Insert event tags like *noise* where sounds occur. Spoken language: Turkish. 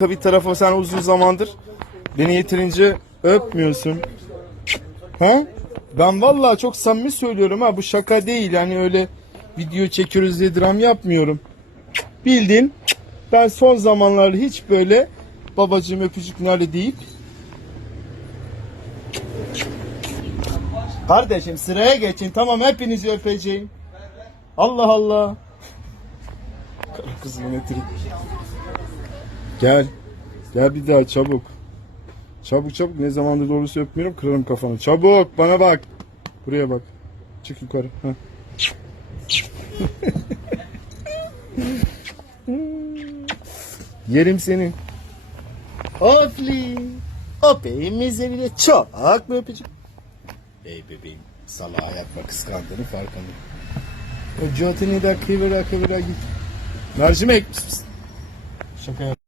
bir tarafa sen uzun zamandır beni yeterince öpmüyorsun. Ha? Ben vallahi çok samimi söylüyorum ha bu şaka değil yani öyle video çekiyoruz diye dram yapmıyorum. Bildin ben son zamanlarda hiç böyle babacığım öpücük nali deyip Kardeşim sıraya geçin tamam hepinizi öpeceğim. Allah Allah. Kara kız yine trip. Gel. Gel bir daha çabuk. Çabuk çabuk ne zamandır doğrusu öpmüyorum kırarım kafanı. Çabuk bana bak. Buraya bak. Çık yukarı. Heh. *laughs* Yerim seni. Ofli. Öpeyim üzerine çok mu öpeceğim? Ey bebeğim salağa yapma kıskandığını farkındayım. O Jotini de kıvıra kıvıra git. Mercimek. Şaka yap.